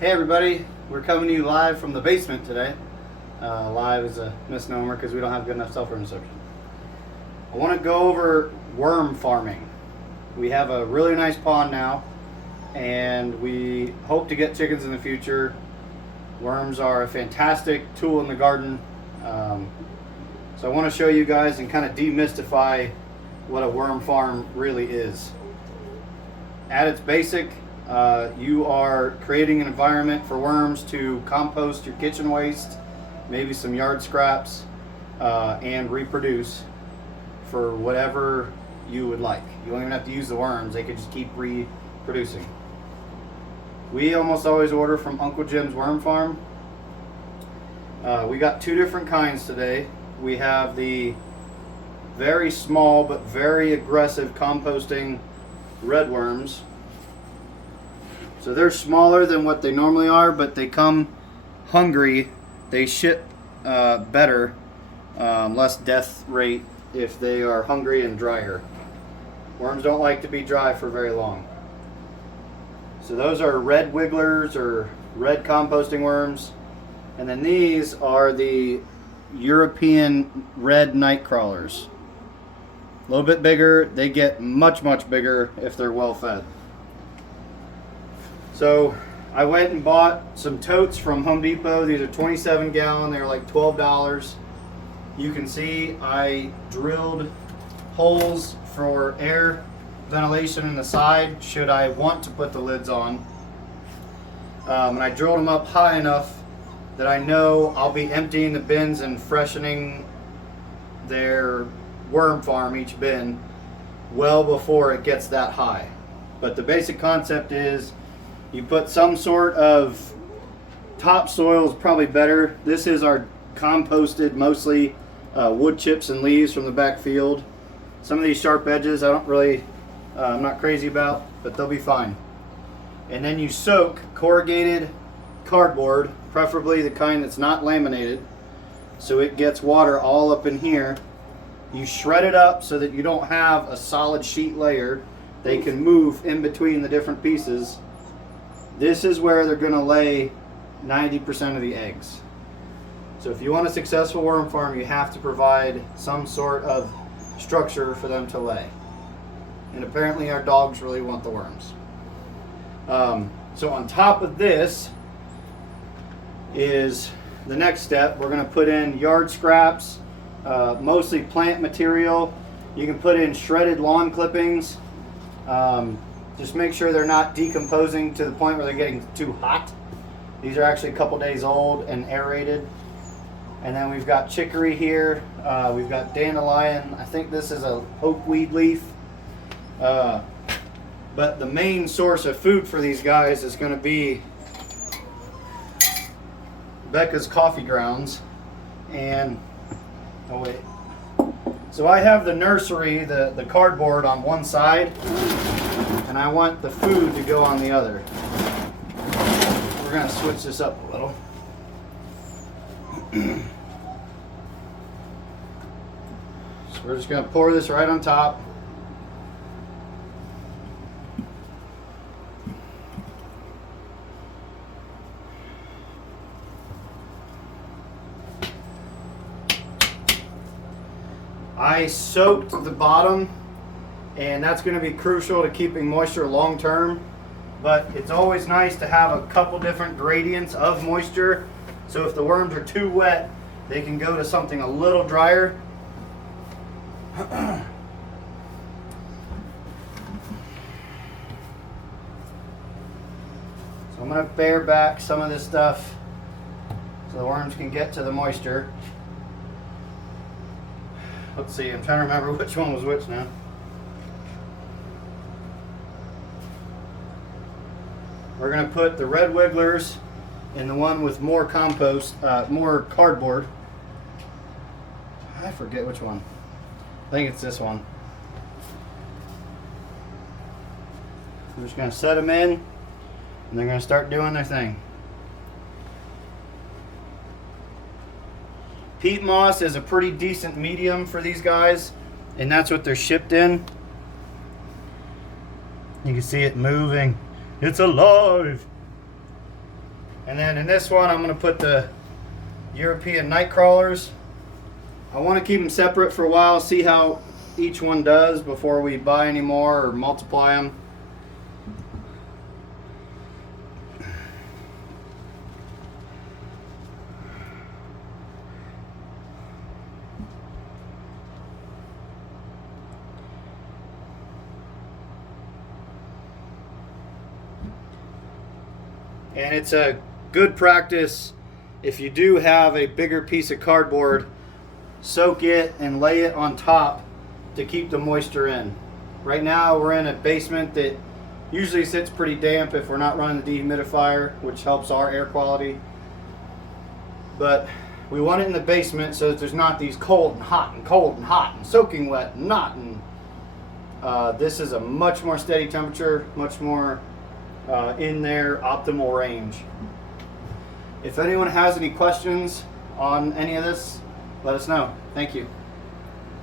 Hey everybody, we're coming to you live from the basement today. Live is a misnomer because we don't have good enough cell phone reception. I want to go over worm farming. We have a really nice pond now, and we hope to get chickens in the future. Worms are a fantastic tool in the garden. So I want to show you guys and kind of demystify what a worm farm really is. At its basic, you are creating an environment for worms to compost your kitchen waste, maybe some yard scraps, and reproduce for whatever you would like. You don't even have to use the worms, they could just keep reproducing. We almost always order from Uncle Jim's Worm Farm. We got two different kinds today. We have the very small but very aggressive composting red worms. So they're smaller than what they normally are, but they come hungry. They ship better, less death rate if they are hungry and drier. Worms don't like to be dry for very long. So those are red wigglers or red composting worms. And then these are the European red night crawlers. A little bit bigger. They get much bigger if they're well fed. So I went and bought some totes from Home Depot. These are 27 gallon. They're like $12. You can see I drilled holes for air ventilation in the side should I want to put the lids on. And I drilled them up high enough that I know I'll be emptying the bins and freshening their worm farm, each bin, well before it gets that high. But the basic concept is you put some sort of topsoil is probably better. This is our composted, mostly wood chips and leaves from the back field. Some of these sharp edges I'm not crazy about, but they'll be fine. And then you soak corrugated cardboard, preferably the kind that's not laminated, so it gets water all up in here. You shred it up so that you don't have a solid sheet layer. They can move in between the different pieces. This is where they're going to lay 90% of the eggs. So if you want a successful worm farm, you have to provide some sort of structure for them to lay. And apparently our dogs really want the worms. So on top of this is the next step. We're going to put in yard scraps, mostly plant material. You can put in shredded lawn clippings. Just make sure they're not decomposing to the point where they're getting too hot. These are actually a couple days old and aerated. And then we've got chicory here. We've got dandelion. I think this is a hopeweed leaf. But the main source of food for these guys is going to be Becca's coffee grounds. And, oh wait. So I have the nursery, the cardboard on one side, and I want the food to go on the other. We're going to switch this up a little. So we're just going to pour this right on top. I soaked the bottom, and that's going to be crucial to keeping moisture long term, but it's always nice to have a couple different gradients of moisture, so if the worms are too wet, they can go to something a little drier. So I'm going to bare back some of this stuff so the worms can get to the moisture. Let's see, I'm trying to remember which one was which now. We're going to put the red wigglers in the one with more compost, more cardboard. I forget which one. I think it's this one. We're just going to set them in, and they're going to start doing their thing. Peat moss is a pretty decent medium for these guys, and that's what they're shipped in. You can see it moving. It's alive. And then in this one, I'm going to put the European night crawlers. I want to keep them separate for a while, see how each one does before we buy any more or multiply them. And it's a good practice if you do have a bigger piece of cardboard, soak it and lay it on top to keep the moisture in. Right now we're in a basement that usually sits pretty damp if we're not running the dehumidifier, which helps our air quality. But we want it in the basement so that there's not these cold and hot and cold and hot and soaking wet and not. And this is a much more steady temperature, much more in their optimal range. If anyone has any questions on any of this, let us know. Thank you.